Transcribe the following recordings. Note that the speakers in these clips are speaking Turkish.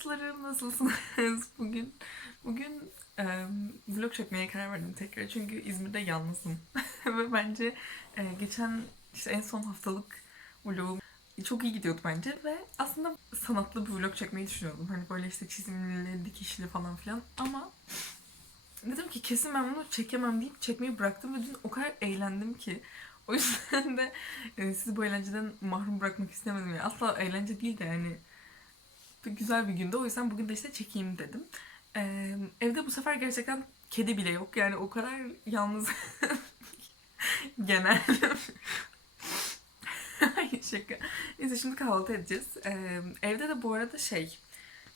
dostlarım nasılsınız bugün? Bugün e, vlog çekmeye karar verdim tekrar çünkü İzmir'de yalnızım ve bence e, geçen işte en son haftalık vlogum çok iyi gidiyordu bence ve aslında sanatlı bir vlog çekmeyi düşünüyordum. Hani böyle işte çizimli, dikişli falan filan ama dedim ki kesin ben bunu çekemem deyip çekmeyi bıraktım ve dün o kadar eğlendim ki o yüzden de e, sizi bu eğlenceden mahrum bırakmak istemedim. Yani asla eğlence değil de yani güzel bir günde. O yüzden bugün de işte çekeyim dedim. Ee, evde bu sefer gerçekten kedi bile yok. Yani o kadar yalnız genel. Ay şaka. Neyse şimdi kahvaltı edeceğiz. Ee, evde de bu arada şey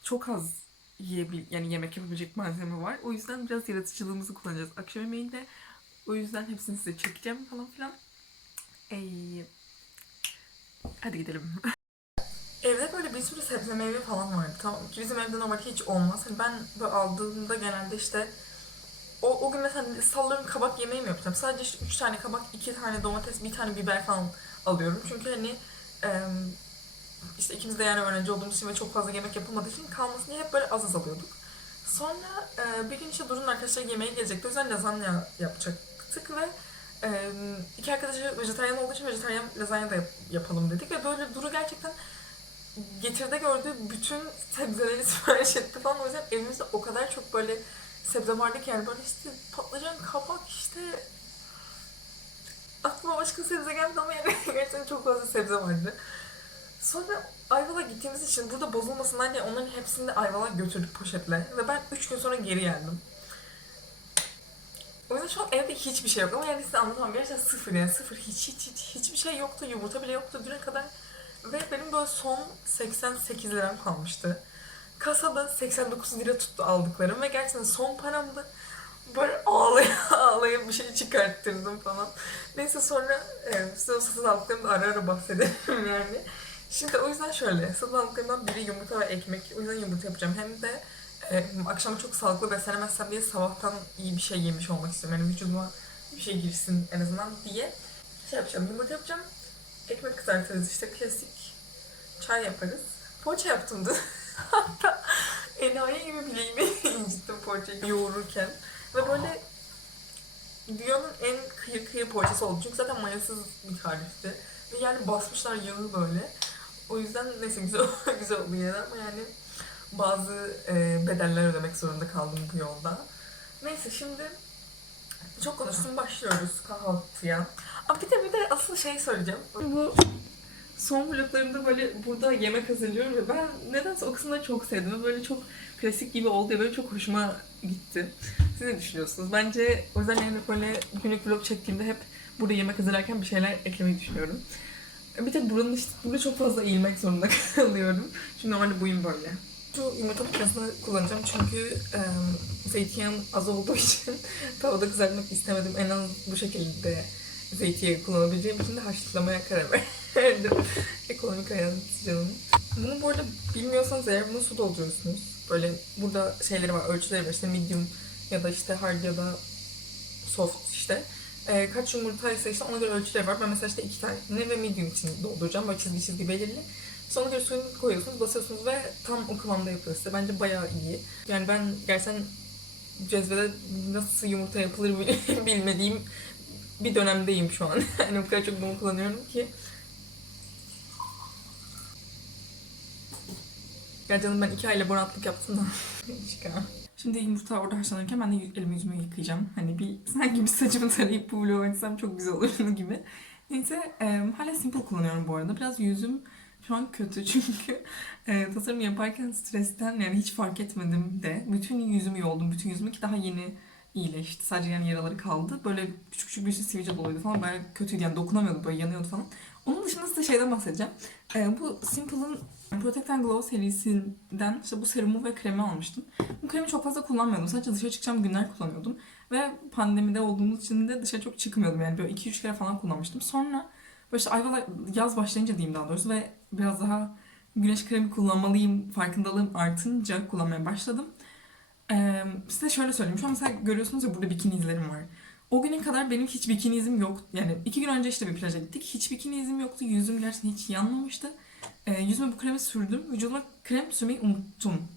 çok az yiyebil yani yemek yapabilecek malzeme var. O yüzden biraz yaratıcılığımızı kullanacağız akşam yemeğinde. O yüzden hepsini size çekeceğim falan filan. Ee, hadi gidelim. Evde böyle bir sürü sebze meyve falan vardı tamam bizim evde normalde hiç olmaz. Hani ben böyle aldığımda genelde işte o, o gün mesela sallıyorum kabak yemeği mi yapacağım? Sadece işte 3 tane kabak, 2 tane domates, bir tane biber falan alıyorum. Çünkü hani em, işte ikimiz de yani öğrenci olduğumuz için ve çok fazla yemek yapılmadığı için kalmasın diye hep böyle az az alıyorduk. Sonra e, bir gün işte Duru'nun arkadaşları yemeğe gelecekti. O yüzden lazanya yapacaktık ve e, iki arkadaşı vejetaryen olduğu için vejetaryen lazanya da yap- yapalım dedik. Ve böyle Duru gerçekten getirde gördüğü bütün sebzeleri sipariş etti falan. O yüzden evimizde o kadar çok böyle sebze vardı ki yani böyle işte patlıcan, kabak işte aklıma başka sebze gelmedi ama yani gerçekten çok fazla sebze vardı. Sonra Ayvalık'a gittiğimiz için burada bozulmasınlar diye onların hepsini de Ayvalık'a götürdük poşetle. Ve ben 3 gün sonra geri geldim. O yüzden şu an evde hiçbir şey yok ama yani size anlatamam. Gerçekten sıfır yani sıfır. Hiç hiç hiç hiçbir şey yoktu. Yumurta bile yoktu düne kadar. Ve benim böyle son 88 liram kalmıştı. Kasada 89 lira tuttu aldıklarım ve gerçekten son paramdı. Böyle ağlaya ağlaya bir şey çıkarttırdım falan. Neyse sonra e, size o satın aldıklarımda ara ara bahsedelim yani. Şimdi o yüzden şöyle, satın aldıklarımdan biri yumurta ve ekmek. O yüzden yumurta yapacağım. Hem de e, akşama çok sağlıklı beslenemezsem diye sabahtan iyi bir şey yemiş olmak istiyorum. Yani vücuduma bir şey girsin en azından diye şey yapacağım. Yumurta yapacağım. Ekmek kızartırız işte klasik. Çay yaparız. Poğaça yaptım dün. Hatta enayi gibi bileğimi incittim poğaçayı yoğururken. Ve böyle dünyanın en kıyır kıyır poğaçası oldu. Çünkü zaten mayasız bir tarifti. Ve yani basmışlar yağı böyle. O yüzden neyse güzel, güzel oldu yine ama yani bazı e, bedeller ödemek zorunda kaldım bu yolda. Neyse şimdi çok konuştum başlıyoruz kahvaltıya. Aa, bir de bir de asıl şey söyleyeceğim. Bu son vloglarımda böyle burada yemek hazırlıyorum ve ben nedense o kısımları çok sevdim. Böyle çok klasik gibi oldu ya böyle çok hoşuma gitti. Siz ne düşünüyorsunuz? Bence o yüzden yani böyle günlük vlog çektiğimde hep burada yemek hazırlarken bir şeyler eklemeyi düşünüyorum. Bir tek buranın işte burada çok fazla eğilmek zorunda kalıyorum. Çünkü normalde boyum böyle. Şu yumurta makinesini kullanacağım çünkü e, zeytinyağım az olduğu için tavada kızartmak istemedim. En az bu şekilde zeytinyağı kullanabileceğim için de haşlamaya karar verdim. Ekonomik hayat canım. Bunu bu arada bilmiyorsanız eğer bunu su dolduruyorsunuz. Böyle burada şeyleri var, ölçüleri var. İşte medium ya da işte hard ya da soft işte. Ee, kaç yumurtaysa işte ona göre ölçüleri var. Ben mesela işte iki tane ve medium için dolduracağım. Böyle çizgi çizgi belirli. Sonra göre suyunu koyuyorsunuz, basıyorsunuz ve tam o kıvamda yapıyor size. Bence bayağı iyi. Yani ben gerçekten cezvede nasıl yumurta yapılır bil- bilmediğim bir dönemdeyim şu an. Yani o kadar çok bunu kullanıyorum ki. Ya canım ben iki ay laborantlık yaptım da. Şimdi yumurta orada haşlanırken ben de elimi yüzümü yıkayacağım. Hani bir sanki bir saçımı tarayıp bu vlogu açsam çok güzel olur gibi. Neyse e, hala simple kullanıyorum bu arada. Biraz yüzüm şu an kötü çünkü e, tasarım yaparken stresten yani hiç fark etmedim de. Bütün yüzümü yoldum. Bütün yüzümü ki daha yeni iyileşti. Sadece yani yaraları kaldı. Böyle küçük küçük bir sürü sivilce doluydu falan. Bayağı kötüydü yani dokunamıyordum böyle yanıyordu falan. Onun dışında size şeyden bahsedeceğim. Ee, bu Simple'ın Protect and Glow serisinden işte bu serumu ve kremi almıştım. Bu kremi çok fazla kullanmıyordum. Sadece dışarı çıkacağım günler kullanıyordum. Ve pandemide olduğumuz için de dışarı çok çıkmıyordum yani. Böyle 2-3 kere falan kullanmıştım. Sonra böyle işte Ayvalık yaz başlayınca diyeyim daha doğrusu ve biraz daha güneş kremi kullanmalıyım farkındalığım artınca kullanmaya başladım. Ee, size şöyle söyleyeyim. Şu an mesela görüyorsunuz ya burada bikini izlerim var. O güne kadar benim hiç bikini izim yok. Yani iki gün önce işte bir plaja gittik. Hiç bikini izim yoktu. Yüzüm gerçekten hiç yanmamıştı. Ee, yüzüme bu kremi sürdüm. Vücuduma krem sürmeyi unuttum.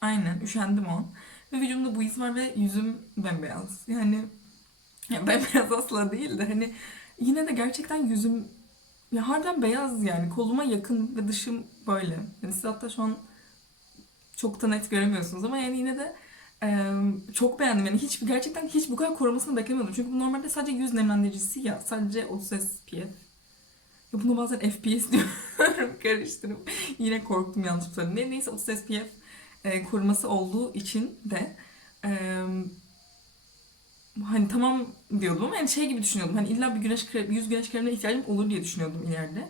Aynen üşendim o an. Ve vücudumda bu iz var ve yüzüm bembeyaz. Yani ya bembeyaz asla değil de hani yine de gerçekten yüzüm ya harbiden beyaz yani koluma yakın ve dışım böyle. Yani siz hatta şu an çok da net göremiyorsunuz ama yani yine de e, çok beğendim. Yani hiç gerçekten hiç bu kadar korumasını beklemiyordum. Çünkü bu normalde sadece yüz nemlendiricisi ya. Sadece 30 SPF. Ya bunu bazen FPS diyorum karıştırıp yine korktum yanlış söyledim. Ne- Neyse 30 SPF e, koruması olduğu için de e, hani tamam diyordum ama yani şey gibi düşünüyordum. Hani illa bir güneş kremi, yüz güneş kremine ihtiyacım olur diye düşünüyordum ileride.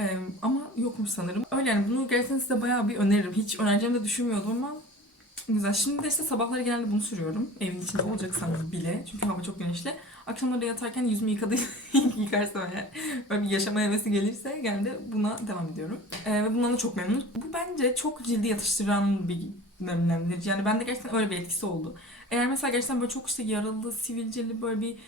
E, ama yokmuş sanırım. Öyle yani bunu gerçekten size bayağı bir öneririm. Hiç önereceğimi de düşünmüyordum ama güzel. Şimdi de işte sabahları genelde bunu sürüyorum. Evin içinde olacaksam bile. Çünkü hava çok güneşli. Akşamları yatarken yüzümü yıkadı, yıkarsam eğer böyle bir yaşama hevesi gelirse genelde buna devam ediyorum. Ee, ve bundan da çok memnunum. Bu bence çok cildi yatıştıran bir nemlendirici. Yani bende gerçekten öyle bir etkisi oldu. Eğer mesela gerçekten böyle çok işte yaralı, sivilceli böyle bir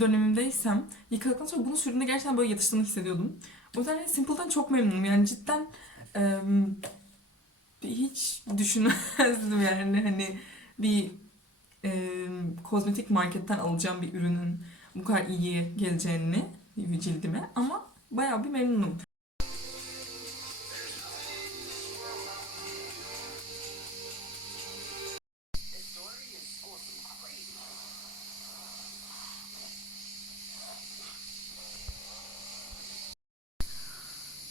dönemimdeysem yıkadıktan sonra bunu sürdüğümde gerçekten böyle yatıştığını hissediyordum. O yüzden hani Simple'dan çok memnunum. Yani cidden em, hiç düşünmezdim yani hani bir e, kozmetik marketten alacağım bir ürünün bu kadar iyi geleceğini cildime ama bayağı bir memnunum.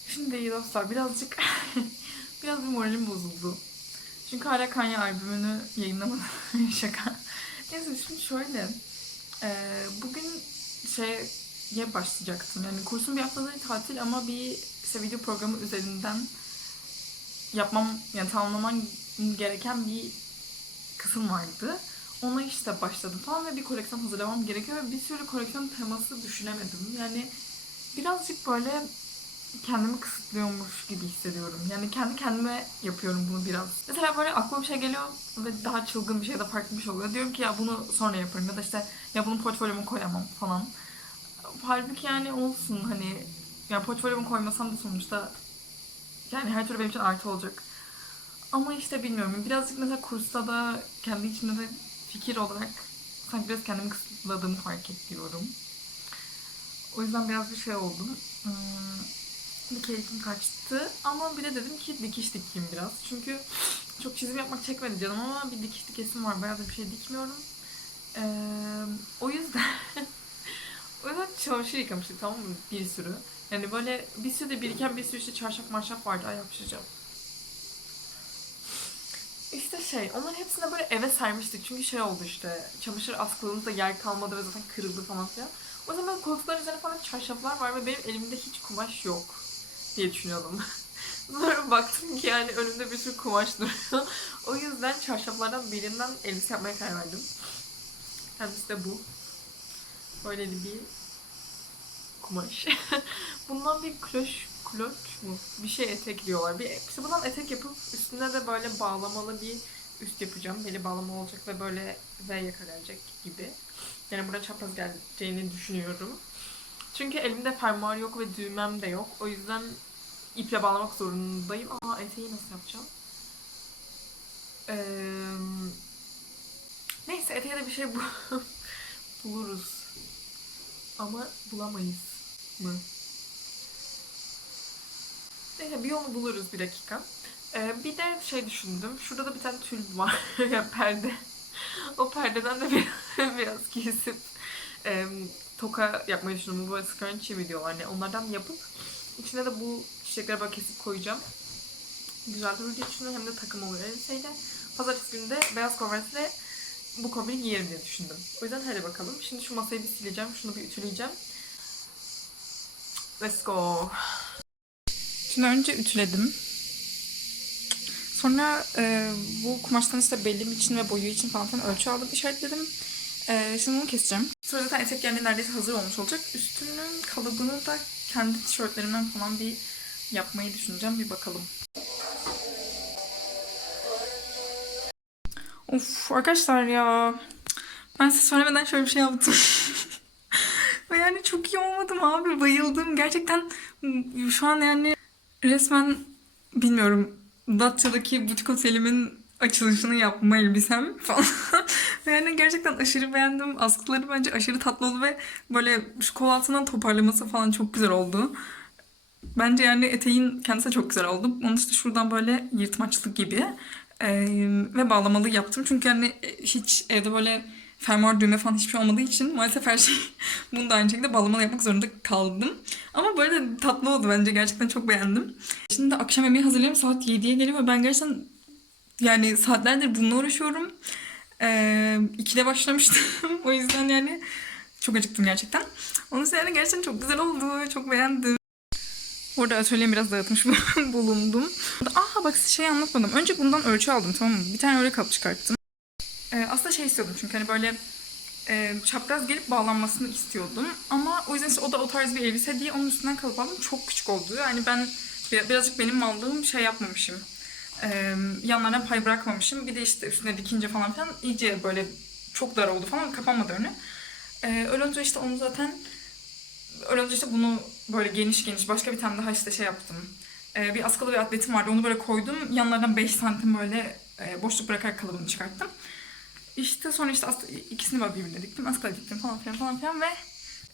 Şimdi iyi dostlar birazcık biraz bir moralim bozuldu. Çünkü hala Kanye albümünü yayınlamadım. Şaka. Neyse şimdi şöyle. e, bugün şeye başlayacaktım. Yani kursun bir haftalık tatil ama bir işte video programı üzerinden yapmam, yani tamamlamam gereken bir kısım vardı. Ona işte başladım falan ve bir koleksiyon hazırlamam gerekiyor ve bir sürü koleksiyon teması düşünemedim. Yani birazcık böyle kendimi kısıtlıyormuş gibi hissediyorum. Yani kendi kendime yapıyorum bunu biraz. Mesela böyle aklıma bir şey geliyor ve daha çılgın bir şey de farklı bir şey oluyor. Diyorum ki ya bunu sonra yaparım ya da işte ya bunu portfolyoma koyamam falan. Halbuki yani olsun hani ya portfolyoma koymasam da sonuçta yani her türlü benim için artı olacak. Ama işte bilmiyorum. Birazcık mesela kursta da kendi içimde de fikir olarak sanki biraz kendimi kısıtladığımı fark ediyorum. O yüzden biraz bir şey oldum. Hmm, bir keyfim kaçtı. Ama bir de dedim ki dikiş dikeyim biraz. Çünkü çok çizim yapmak çekmedi canım ama bir dikiş dikesim var. Bayağı da bir şey dikmiyorum. Ee, o yüzden o yüzden çamaşır yıkamıştık tamam mı? Bir sürü. Yani böyle bir sürü de biriken bir sürü işte çarşaf marşaf vardı. Ay yapışacağım. İşte şey, onların hepsini böyle eve sermiştik. Çünkü şey oldu işte, çamaşır askılığımızda yer kalmadı ve zaten kırıldı falan filan. O böyle koltukların üzerine falan çarşaflar var ve benim elimde hiç kumaş yok diye düşünüyordum. Sonra baktım ki yani önümde bir sürü kumaş duruyor. o yüzden çarşaflardan birinden elbise yapmaya karar verdim. Kendisi de bu. Böyle bir kumaş. Bundan bir kloş, kloç mu? Bir şey etek diyorlar. Bir, işte bundan etek yapıp üstüne de böyle bağlamalı bir üst yapacağım. Beli bağlama olacak ve böyle V yaka gelecek gibi. Yani burada çapraz geleceğini düşünüyorum. Çünkü elimde fermuar yok ve düğmem de yok. O yüzden iple bağlamak zorundayım. Aa eteği nasıl yapacağım? Ee, neyse eteğe de bir şey bul- buluruz. Ama bulamayız mı? Neyse bir yolunu buluruz bir dakika. Ee, bir de şey düşündüm. Şurada da bir tane tül var. perde. O perdeden de bir, biraz kesip e, toka yapmayı düşündüm. Bu böyle scrunchie videolar. Hani onlardan yapıp içine de bu çiçekleri böyle kesip koyacağım. Güzel durur diye düşündüm. Hem de takım oluyor elbiseyle. Pazartesi günü de beyaz konvertle bu kombini giyerim diye düşündüm. O yüzden hadi bakalım. Şimdi şu masayı bir sileceğim. Şunu bir ütüleyeceğim. Let's go. Şimdi önce ütüledim. Sonra e, bu kumaştan işte belim için ve boyu için falan filan ölçü aldım, işaretledim. E, şimdi bunu keseceğim. Sonra zaten etek yani neredeyse hazır olmuş olacak. Üstünün kalıbını da kendi tişörtlerimden falan bir yapmayı düşüneceğim. Bir bakalım. Of arkadaşlar ya. Ben size söylemeden şöyle bir şey yaptım. Ve yani çok iyi olmadım abi. Bayıldım. Gerçekten şu an yani resmen bilmiyorum Datça'daki butik otelimin açılışını yapma elbisem falan. yani gerçekten aşırı beğendim. Askıları bence aşırı tatlı oldu ve böyle şu kol altından toparlaması falan çok güzel oldu. Bence yani eteğin kendisi de çok güzel oldu. Onun dışında şuradan böyle yırtmaçlı gibi ee, ve bağlamalı yaptım. Çünkü yani hiç evde böyle fermuar düğme falan hiçbir şey olmadığı için maalesef her şey bunu da aynı şekilde bağlamalı yapmak zorunda kaldım. Ama böyle tatlı oldu bence. Gerçekten çok beğendim. Şimdi akşam yemeği hazırlıyorum. Saat 7'ye geliyor ve ben gerçekten yani saatlerdir bununla uğraşıyorum. Ee, başlamıştım. o yüzden yani çok acıktım gerçekten. Onun yani gerçekten çok güzel oldu. Çok beğendim. Orada atölyemi biraz dağıtmış bulundum. Aa bak şey anlatmadım. Önce bundan ölçü aldım tamam mı? Bir tane öyle kap çıkarttım. Ee, aslında şey istiyordum çünkü hani böyle e, çapraz gelip bağlanmasını istiyordum. Ama o yüzden işte o da o tarz bir elbise diye onun üstünden kalıp aldım. Çok küçük oldu. Yani ben bir- birazcık benim aldığım şey yapmamışım. Ee, yanlarına pay bırakmamışım. Bir de işte üstüne dikince falan filan iyice böyle çok dar oldu falan kapanmadı önü. Ee, öyle olunca işte onu zaten öyle olunca işte bunu böyle geniş geniş başka bir tane daha işte şey yaptım. Ee, bir askılı bir atletim vardı. Onu böyle koydum. Yanlardan 5 santim böyle e, boşluk bırakarak kalıbını çıkarttım. İşte sonra işte ikisini böyle birbirine diktim. Askıla diktim falan filan falan filan ve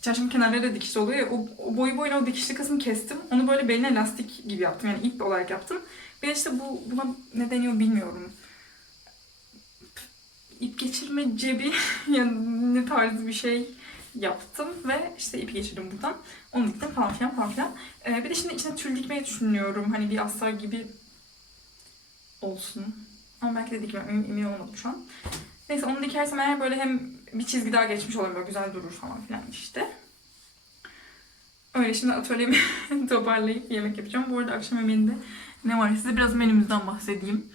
çarşafın kenarları da dikişli oluyor ya. O, o boyu boyuna o dikişli kısmı kestim. Onu böyle beline lastik gibi yaptım. Yani ip olarak yaptım. Ve işte bu buna ne deniyor bilmiyorum. İp geçirme cebi yani ne tarzı bir şey yaptım ve işte ipi geçirdim buradan. Onu diktim falan filan falan filan. Ee, bir de şimdi içine tül dikmeyi düşünüyorum. Hani bir astar gibi olsun. Ama belki de dikmem emin, olmadım şu an. Neyse onu dikersem eğer böyle hem bir çizgi daha geçmiş olur böyle güzel durur falan filan işte. Öyle şimdi atölyemi toparlayıp yemek yapacağım. Bu arada akşam yemeğinde ne var size biraz menümüzden bahsedeyim.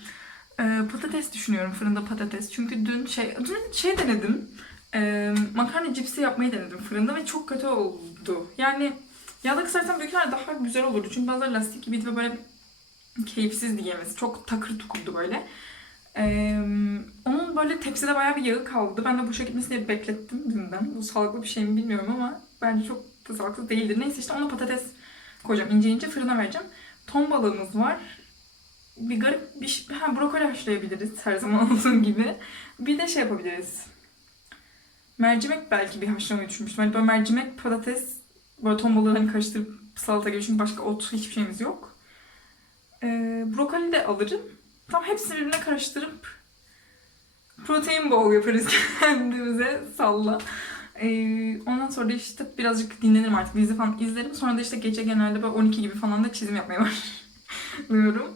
Ee, patates düşünüyorum fırında patates. Çünkü dün şey dün şey denedim. Ee, makarna cipsi yapmayı denedim fırında ve çok kötü oldu. Yani yağda kısarsam büyük daha güzel olurdu. Çünkü bazıları lastik gibiydi ve böyle keyifsizdi yemesi. Çok takır tukurdu böyle. Ee, onun böyle tepside bayağı bir yağı kaldı. Ben de boşa gitmesi diye beklettim dünden. Bu sağlıklı bir şey mi bilmiyorum ama bence çok da sağlıklı değildir. Neyse işte ona patates koyacağım. ince ince fırına vereceğim. Ton balığımız var. Bir garip bir. Ha, brokoli haşlayabiliriz her zaman olduğu gibi. Bir de şey yapabiliriz. Mercimek belki bir haşlamayı düşünmüştüm. Hani böyle mercimek, patates, böyle ton balığı hani karıştırıp salata gibi. Çünkü başka ot hiçbir şeyimiz yok. Ee, brokoli de alırım. Tam hepsini birbirine karıştırıp protein bol yaparız kendimize salla. Ee, ondan sonra işte birazcık dinlenirim artık dizi falan izlerim. Sonra da işte gece genelde böyle 12 gibi falan da çizim yapmaya başlıyorum.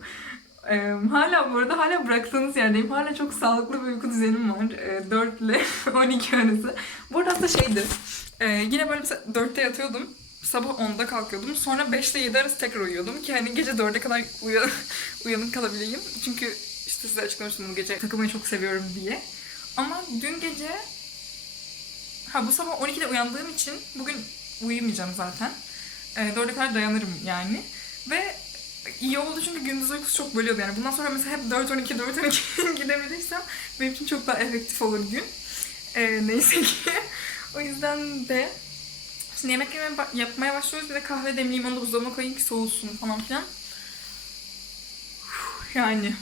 Ee, hala bu arada hala bıraktığınız yerdeyim. Hala çok sağlıklı bir uyku düzenim var. Ee, 4 ile 12 arası. Bu arada aslında şeydi. e, yine böyle mesela 4'te yatıyordum. Sabah 10'da kalkıyordum. Sonra 5 ile 7 arası tekrar uyuyordum. Ki hani gece 4'e kadar uya- uyanık kalabileyim. Çünkü işte size açıklamıştım bu gece takılmayı çok seviyorum diye. Ama dün gece ha bu sabah 12'de uyandığım için bugün uyumayacağım zaten. E, 4'e kadar dayanırım yani. Ve iyi oldu çünkü gündüz uykusu çok bölüyordu yani. Bundan sonra mesela hep 4-12 4-12 gidebilirsem benim için çok daha efektif olur gün. E, neyse ki. o yüzden de Şimdi yemek yemeye yapmaya başlıyoruz. Bir de kahve demleyeyim onu da buzdolabına koyayım ki soğusun falan filan. Yani.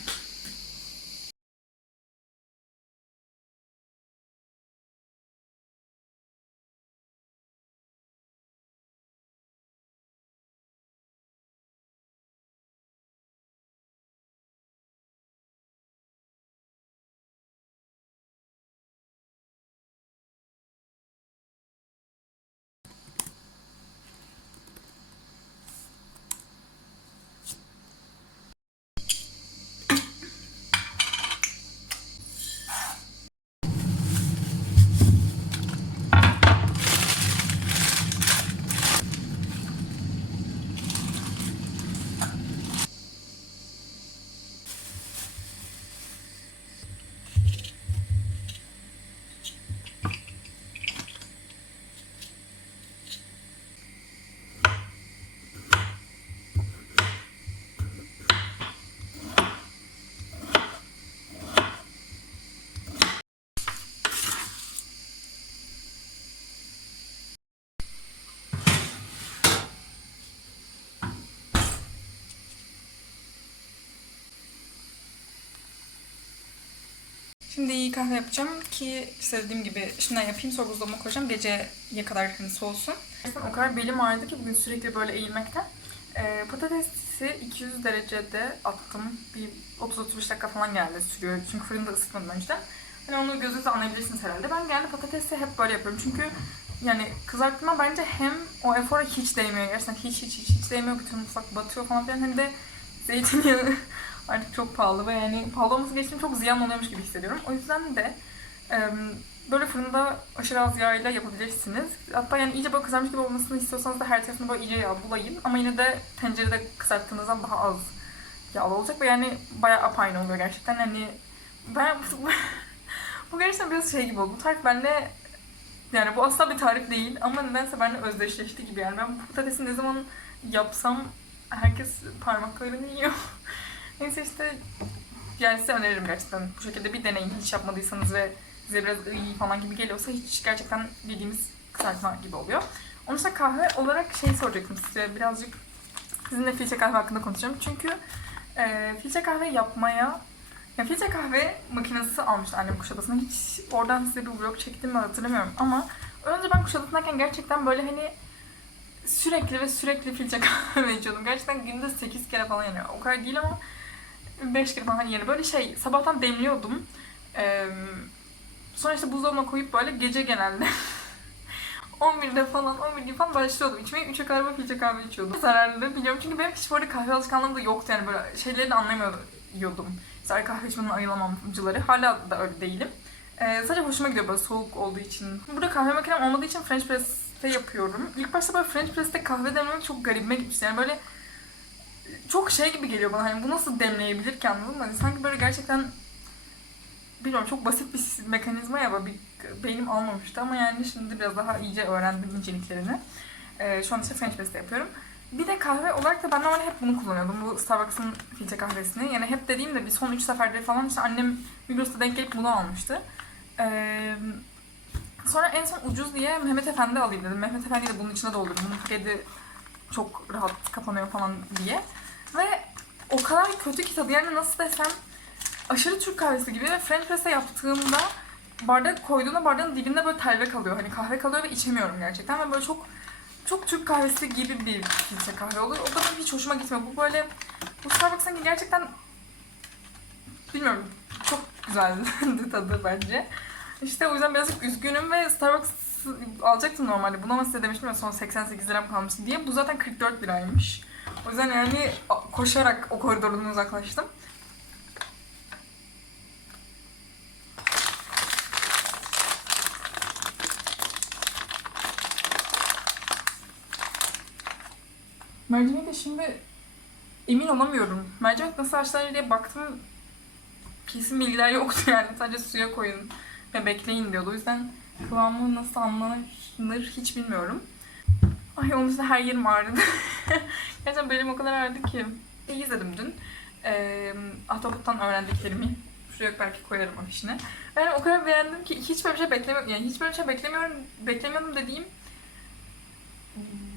Şimdi iyi kahve yapacağım ki işte dediğim gibi şimdiden yapayım sonra buzdolabıma koyacağım. Geceye kadar hani soğusun. O kadar belim ağrıdı ki bugün sürekli böyle eğilmekten. Ee, patatesi 200 derecede attım. Bir 30-35 dakika falan geldi sürüyor. Çünkü fırında ısıtmadım önceden. Hani onu gözünüzle anlayabilirsiniz herhalde. Ben genelde patatesi hep böyle yapıyorum. Çünkü yani kızartma bence hem o efora hiç değmiyor. Gerçekten hiç hiç hiç, hiç değmiyor. Bütün mutfak batıyor falan filan. Hani de zeytinyağı artık çok pahalı ve yani pahalı olması geçtim çok ziyan oluyormuş gibi hissediyorum. O yüzden de böyle fırında aşırı az yağıyla yapabilirsiniz. Hatta yani iyice böyle kızarmış gibi olmasını istiyorsanız da her tarafını böyle iyice yağ bulayın. Ama yine de tencerede kızarttığınızdan daha az yağlı olacak ve yani bayağı apayrı oluyor gerçekten. Hani ben bu gerçekten biraz şey gibi oldu. Bu tarif benimle yani bu asla bir tarif değil ama nedense benimle özdeşleşti gibi yani. Ben bu patatesi ne zaman yapsam herkes parmaklarını yiyor. Neyse işte yani size öneririm gerçekten. Bu şekilde bir deneyin hiç yapmadıysanız ve size biraz iyi falan gibi geliyorsa hiç gerçekten bildiğimiz kızartma gibi oluyor. Onun dışında kahve olarak şey soracaktım size birazcık sizinle filtre kahve hakkında konuşacağım. Çünkü e, filtre kahve yapmaya ya filtre kahve makinesi almıştı annem Kuşadası'na. Hiç oradan size bir vlog çektim mi hatırlamıyorum ama önce ben Kuşadası'ndayken gerçekten böyle hani sürekli ve sürekli filtre kahve içiyordum. Gerçekten günde 8 kere falan yani. O kadar değil ama 5 kere falan yani böyle şey sabahtan demliyordum. Ee, sonra işte buzdolabına koyup böyle gece genelde 11'de falan 11 gibi falan başlıyordum içmeye. 3'e kadar böyle filtre kahve içiyordum. Zararlı biliyorum çünkü benim hiç arada kahve alışkanlığım da yoktu yani böyle şeyleri de anlamıyordum. İşte kahve içmenin ayılamamcıları. Hala da öyle değilim. Ee, sadece hoşuma gidiyor böyle soğuk olduğu için. Burada kahve makinem olmadığı için French press'te yapıyorum. İlk başta böyle French press'te kahve demlemek çok garibime gitmişti. Yani böyle çok şey gibi geliyor bana. Hani bu nasıl demleyebilir ki anladın mı? Hani sanki böyle gerçekten bilmiyorum çok basit bir mekanizma ya bir beynim almamıştı ama yani şimdi biraz daha iyice öğrendim inceliklerini. Ee, şu an işte French press'te yapıyorum. Bir de kahve olarak da ben normalde hep bunu kullanıyordum. Bu Starbucks'ın filtre kahvesini. Yani hep dediğim de bir son 3 seferde falan işte annem Migros'ta denk gelip bunu almıştı. Ee, sonra en son ucuz diye Mehmet Efendi alayım dedim. Mehmet Efendi'yi de bunun içine doldurdum. Bunun paketi çok rahat kapanıyor falan diye. Ve o kadar kötü ki tadı yani nasıl desem aşırı Türk kahvesi gibi ve French press'te yaptığımda bardak koyduğumda bardağın dibinde böyle telve kalıyor. Hani kahve kalıyor ve içemiyorum gerçekten ve böyle çok çok Türk kahvesi gibi bir filtre kahve oluyor. O da hiç hoşuma gitmiyor. Bu böyle bu Starbucks sanki gerçekten bilmiyorum çok güzeldi tadı bence. İşte o yüzden birazcık üzgünüm ve Starbucks alacaktım normalde. Bunu ama size demiştim ya son 88 liram kalmıştı diye. Bu zaten 44 liraymış. O yüzden yani koşarak o koridordan uzaklaştım. Mercimek de şimdi emin olamıyorum. Mercimek nasıl haşlanır diye baktım. Kesin bilgiler yoktu yani. Sadece suya koyun ve bekleyin diyordu. O yüzden kıvamı nasıl anlanır hiç bilmiyorum. Ay onun dışında her yerim ağrıdı. Gerçekten belim o kadar ağrıdı ki. Şey izledim dün. Ee, Ahtapot'tan öğrendiklerimi. Şuraya belki koyarım afişine. Ben o kadar beğendim ki hiç böyle bir şey beklemiyorum. Yani hiç böyle bir şey beklemiyorum. Beklemiyordum dediğim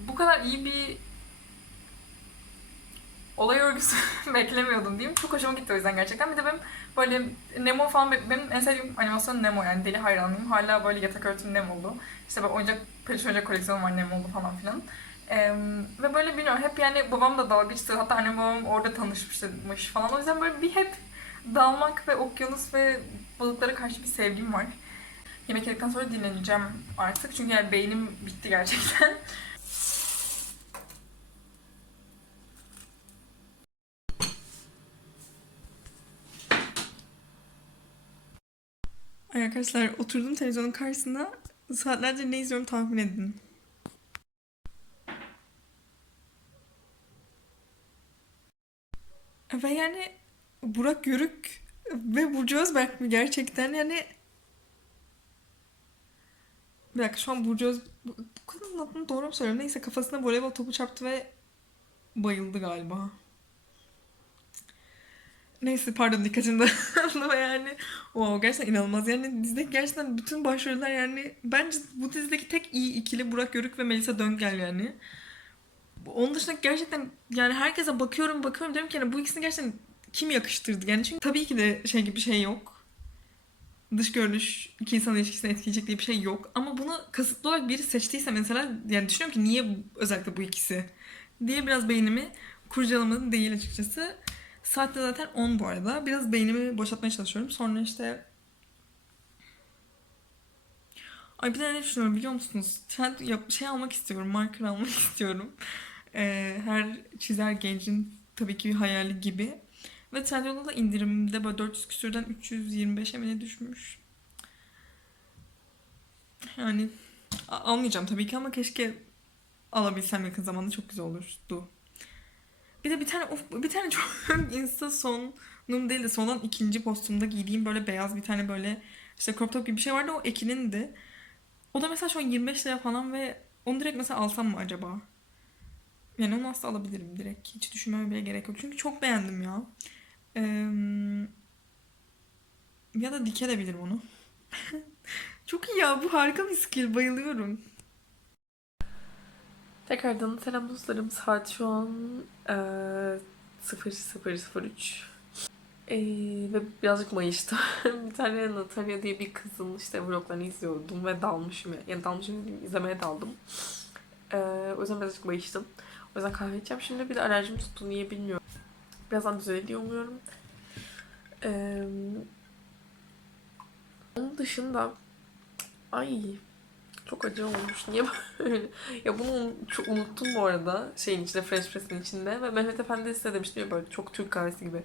bu kadar iyi bir olay örgüsü beklemiyordum diyeyim. Çok hoşuma gitti o yüzden gerçekten. Bir de benim böyle Nemo falan benim en sevdiğim animasyon Nemo yani deli hayranıyım. Hala böyle yatak örtüm Nemo'lu. İşte böyle oyuncak, peluş oyuncak koleksiyonum var Nemo'lu falan filan. Ee, ve böyle bilmiyorum hep yani babam da dalgıçtı. Hatta annem babam orada tanışmışmış falan. O yüzden böyle bir hep dalmak ve okyanus ve balıklara karşı bir sevgim var. Yemek yedikten sonra dinleneceğim artık. Çünkü yani beynim bitti gerçekten. arkadaşlar oturdum televizyonun karşısına saatlerce ne izliyorum tahmin edin. Ve yani Burak Yörük ve Burcu Özberk mi gerçekten yani bir dakika şu an Burcu Öz... Bu kadının adını doğru mu söylüyorum? Neyse kafasına voleybol topu çarptı ve bayıldı galiba. Neyse pardon dikkatim dağıldı yani wow, gerçekten inanılmaz. Yani dizideki gerçekten bütün başroller yani bence bu dizideki tek iyi ikili Burak Yörük ve Melisa Döngel yani. Onun dışında gerçekten yani herkese bakıyorum bakıyorum diyorum ki yani bu ikisini gerçekten kim yakıştırdı? Yani çünkü tabii ki de şey gibi bir şey yok. dış görünüş iki insan ilişkisini etkileyecek diye bir şey yok. Ama bunu kasıtlı olarak biri seçtiyse mesela yani düşünüyorum ki niye özellikle bu ikisi diye biraz beynimi kurcalamadım değil açıkçası. Saatte zaten 10 bu arada. Biraz beynimi boşaltmaya çalışıyorum. Sonra işte Ay bir de ne düşünüyorum biliyor musunuz? Trend yap şey almak istiyorum. Marker almak istiyorum. Ee, her çizer gencin tabii ki bir hayali gibi. Ve Trendyol'da da indirimde böyle 400 küsürden 325'e mi ne düşmüş. Yani almayacağım tabii ki ama keşke alabilsem yakın zamanda çok güzel olurdu. Bir de bir tane of, bir tane çok insta sonum değil de sondan ikinci postumda giydiğim böyle beyaz bir tane böyle işte crop top gibi bir şey vardı o Ekin'indi. O da mesela şu an 25 lira falan ve onu direkt mesela alsam mı acaba? Yani onu aslında alabilirim direkt. Hiç düşünmeme bile gerek yok. Çünkü çok beğendim ya. Ee, ya da dikebilirim onu. çok iyi ya. Bu harika bir skill. Bayılıyorum. Tekrardan selam dostlarım. Saat şu an eee 00.03. Ee, ve birazcık mayıştım. bir tane Natalia diye bir kızın işte vloglarını izliyordum ve dalmışım. ya- Yani dalmışım dediğim, izlemeye daldım. Ee, o yüzden birazcık mayıştım. O yüzden kahve içeceğim. Şimdi bir de alerjim tuttu niye bilmiyorum. Birazdan düzelir diye umuyorum. Ee, onun dışında ay çok acı olmuş. Niye böyle? ya bunu un- çok unuttum bu arada. Şeyin içinde, French press'in içinde. Ve Mehmet Efendi size demiştim ya böyle çok Türk kahvesi gibi.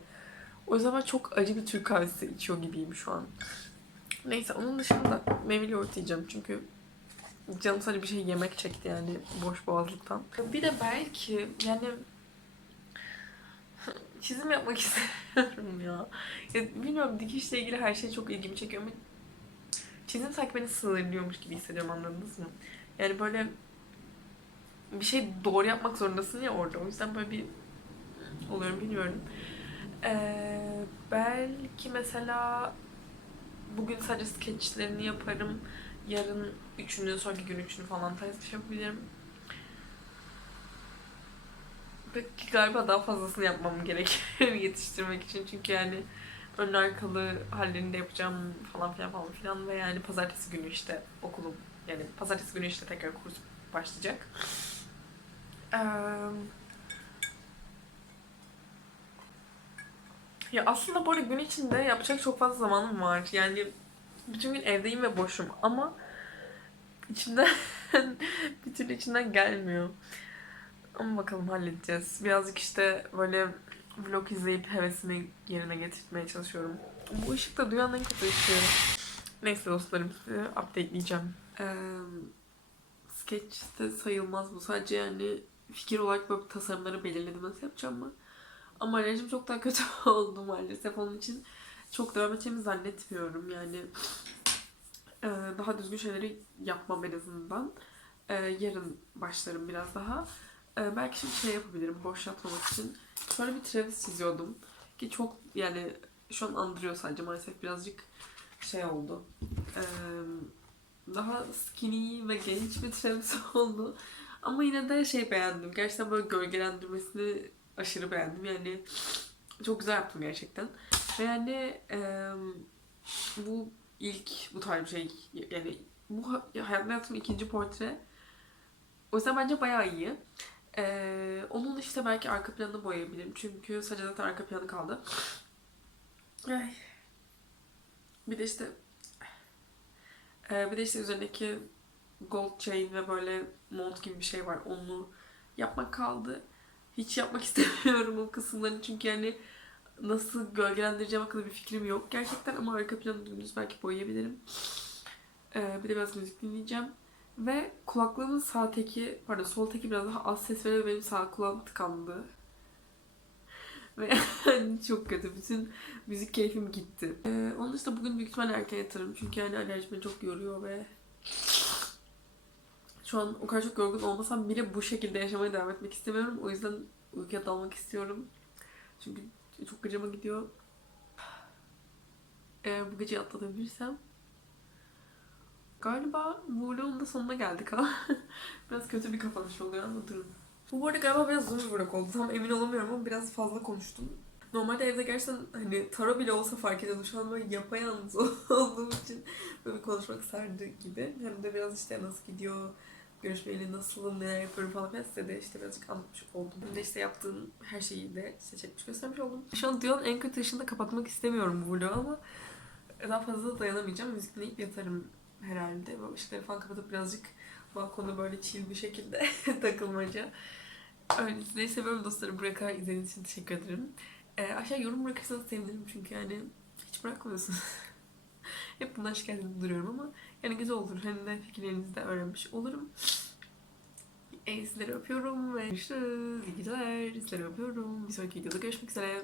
O yüzden ben çok acı bir Türk kahvesi içiyor gibiyim şu an. Neyse onun dışında meyveli yoğurt yiyeceğim çünkü canım sadece bir şey yemek çekti yani boş boğazlıktan. Bir de belki yani çizim yapmak istiyorum ya. ya. Bilmiyorum dikişle ilgili her şey çok ilgimi çekiyor çizim sanki beni sınırlıyormuş gibi hissediyorum anladınız mı? Yani böyle bir şey doğru yapmak zorundasın ya orada. O yüzden böyle bir oluyorum bilmiyorum. Ee, belki mesela bugün sadece skeçlerini yaparım. Yarın üçünü, sonraki gün üçünü falan tarz bir şey yapabilirim. Peki galiba daha fazlasını yapmam gerekir yetiştirmek için. Çünkü yani ön arkalı hallerini de yapacağım falan filan falan filan. Ve yani pazartesi günü işte okulum, yani pazartesi günü işte tekrar kurs başlayacak. Eee Ya aslında arada gün içinde yapacak çok fazla zamanım var. Yani bütün gün evdeyim ve boşum ama içimden bir türlü içinden gelmiyor. Ama bakalım halledeceğiz. Birazcık işte böyle vlog izleyip hevesimi yerine getirmeye çalışıyorum. Bu ışık da dünyanın en kötü ışığı. Neyse dostlarım sizi update'leyeceğim. Ee, sketch de sayılmaz bu. Sadece yani fikir olarak böyle tasarımları belirledim nasıl yapacağım mı? Ama alerjim çok daha kötü oldu maalesef. Onun için çok devam edeceğimi zannetmiyorum. Yani e, daha düzgün şeyleri yapmam en azından. E, yarın başlarım biraz daha. E, belki şimdi şey yapabilirim boş yatmamak için. Şöyle bir Travis çiziyordum. Ki çok yani şu an andırıyor sadece maalesef birazcık şey oldu. E, daha skinny ve genç bir Travis oldu. Ama yine de şey beğendim. Gerçekten böyle gölgelendirmesini aşırı beğendim. Yani çok güzel yaptım gerçekten. Ve yani eee, bu ilk bu tarz bir şey yani bu ha- hayatımda yaptığım ikinci portre. O yüzden bence bayağı iyi. Eee, onun işte belki arka planını boyayabilirim. Çünkü sadece zaten arka planı kaldı. Ay. Bir de işte eee, bir de işte üzerindeki gold chain ve böyle mont gibi bir şey var. Onu yapmak kaldı hiç yapmak istemiyorum o kısımlarını çünkü yani nasıl gölgelendireceğim hakkında bir fikrim yok gerçekten ama arka planı dümdüz belki boyayabilirim. Ee, bir de biraz müzik dinleyeceğim. Ve kulaklığımın sağ teki, pardon sol teki biraz daha az ses veriyor ve benim sağ kulağım tıkandı. Ve çok kötü. Bütün müzik keyfim gitti. Ee, onun dışında bugün büyük ihtimalle erken yatarım. Çünkü yani alerji beni çok yoruyor ve şu an o kadar çok yorgun olmasam bile bu şekilde yaşamaya devam etmek istemiyorum. O yüzden uykuya dalmak istiyorum. Çünkü çok gıcıma gidiyor. Eğer bu geceyi atlatabilirsem Galiba vlogun da sonuna geldik ha. biraz kötü bir kapanış oluyor ama durun. Bu arada galiba biraz uzun bir vlog oldu. Tam emin olamıyorum ama biraz fazla konuştum. Normalde evde gerçekten hani taro bile olsa fark ediyordu. Şu an böyle yapayalnız olduğum için böyle konuşmak sardı gibi. Hem de biraz işte nasıl gidiyor, görüşmeyeli nasılım, neler yapıyorum falan filan size de işte birazcık anlatmış oldum. Hem de işte yaptığım her şeyi de size çekmiş göstermiş oldum. Şu an dünyanın en kötü ışığında kapatmak istemiyorum bu vlogu ama daha fazla dayanamayacağım. Müzik dinleyip yatarım herhalde. Böyle ışıkları falan kapatıp birazcık balkonda böyle chill bir şekilde takılmaca. Öyle sizleri seviyorum dostlarım. Buraya kadar izlediğiniz için teşekkür ederim. Ee, aşağı yorum bırakırsanız sevinirim çünkü yani hiç bırakmıyorsunuz. Hep bundan şikayet edip duruyorum ama yani güzel olur. Hem de fikirlerinizi de öğrenmiş olurum. Ee, sizleri öpüyorum ve görüşürüz. İyi geceler. Sizleri öpüyorum. Bir sonraki videoda görüşmek üzere.